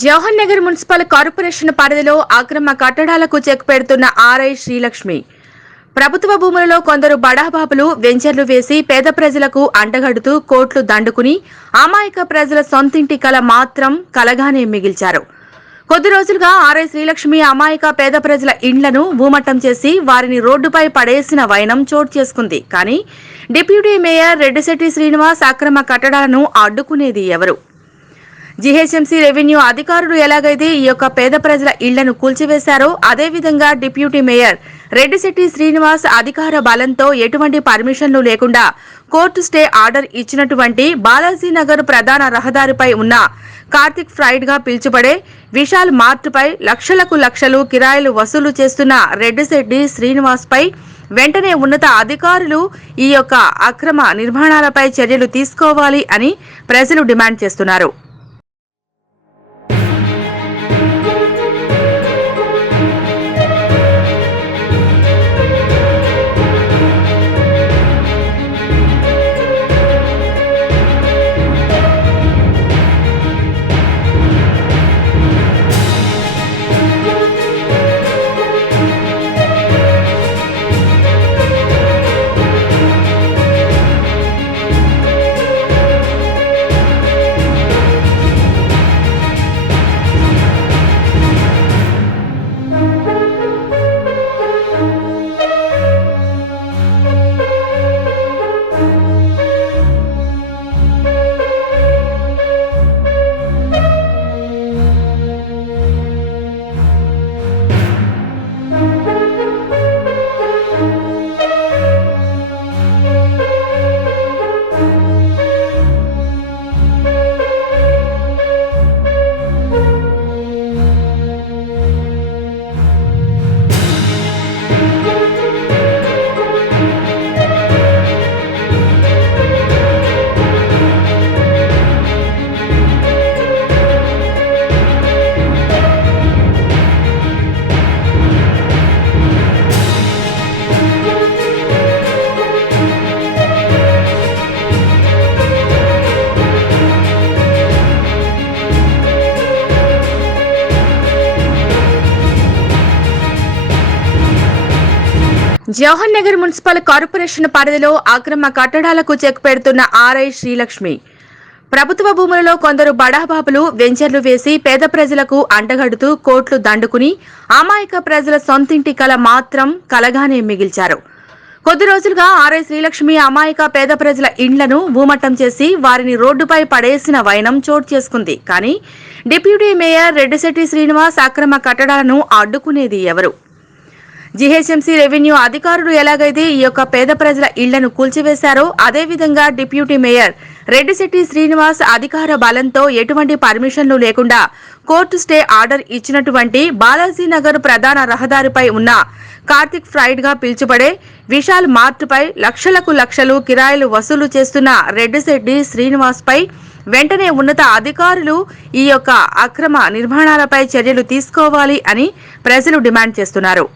Jawahar Nagar municipal corporation పరిధిలో అక్రమ కట్టడాలకు check పెడుతున్న ఆర్ఐ శ్రీలక్ష్మి. ప్రభుత్వ భూములలో కొందరు బడాబాబులు వెంచర్లు వేసి పేద ప్రజలకు అంటగడుతూ కోట్లు దండుకుని అమాయక ప్రజల సొంతింటి కల మాత్రం కలగానే మిగిల్చారు. కొద్ది రోజులుగా ఆర్ఐ శ్రీలక్ష్మి అమాయక పేద ప్రజల ఇండ్లను భూమట్టం చేసి వారిని రోడ్డుపై పడేసిన వైనం చోటు చేసుకుంది. కానీ డిప్యూటీ మేయర్ రెడ్డిశెట్టి శ్రీనివాస్ అక్రమ కట్టడాలను అడ్డుకునేది ఎవరు? జీహెచ్ఎంసీ రెవెన్యూ అధికారులు ఎలాగైతే ఈ యొక్క పేద ప్రజల ఇళ్లను కూల్చివేశారో అదేవిధంగా డిప్యూటీ మేయర్ రెడ్డిశెట్టి శ్రీనివాస్ అధికార బలంతో ఎటువంటి పర్మిషన్లు లేకుండా కోర్టు స్టే ఆర్డర్ ఇచ్చినటువంటి బాలాజీనగర్ ప్రధాన రహదారిపై ఉన్న కార్తిక్ ఫ్రైడ్ గా పిలుచుబడే విశాల్ మార్ట్పై లక్షలకు లక్షలు కిరాయిలు వసూలు చేస్తున్న రెడ్డిశెట్టి శ్రీనివాస్ పై వెంటనే ఉన్నత అధికారులు ఈ యొక్క అక్రమ నిర్మాణాలపై చర్యలు తీసుకోవాలి అని ప్రజలు డిమాండ్ చేస్తున్నారు. జవహర్ నగర్ మున్సిపల్ కార్పొరేషన్ పరిధిలో అక్రమ కట్టడాలకు చెక్ పెడుతున్న ఆర్ఐ శ్రీలక్ష్మి. ప్రభుత్వ భూములలో కొందరు బడాబాబులు వెంచర్లు వేసి పేద ప్రజలకు అంటగడుతూ కోట్లు దండుకుని అమాయక ప్రజల సొంతింటి కల మాత్రం కలగానే మిగిల్చారు. కొద్ది రోజులుగా ఆర్ఐ శ్రీలక్ష్మి అమాయక పేద ప్రజల ఇండ్లను భూమట్టం చేసి వారిని రోడ్డుపై పడేసిన వైనం చోటు చేసుకుంది. కానీ డిప్యూటీ మేయర్ రెడ్డిశెట్టి శ్రీనివాస్ అక్రమ కట్టడాలను అడ్డుకునేది ఎవరు? జీహెచ్ఎంసీ రెవెన్యూ అధికారులు ఎలాగైతే ఈ యొక్క పేద ప్రజల ఇళ్లను కూల్చివేశారో అదేవిధంగా డిప్యూటీ మేయర్ రెడ్డిశెట్టి శ్రీనివాస్ అధికార బలంతో ఎటువంటి పర్మిషన్లు లేకుండా కోర్టు స్టే ఆర్డర్ ఇచ్చినటువంటి బాలాజీనగర్ ప్రధాన రహదారిపై ఉన్న కార్తిక్ ఫ్రైడ్ గా పిలుచుబడే విశాల్ మార్ట్పై లక్షలకు లక్షలు కిరాయిలు వసూలు చేస్తున్న రెడ్డిశెట్టి శ్రీనివాస్ పై వెంటనే ఉన్నత అధికారులు ఈ యొక్క అక్రమ నిర్మాణాలపై చర్యలు తీసుకోవాలి అని ప్రజలు డిమాండ్ చేస్తున్నారు.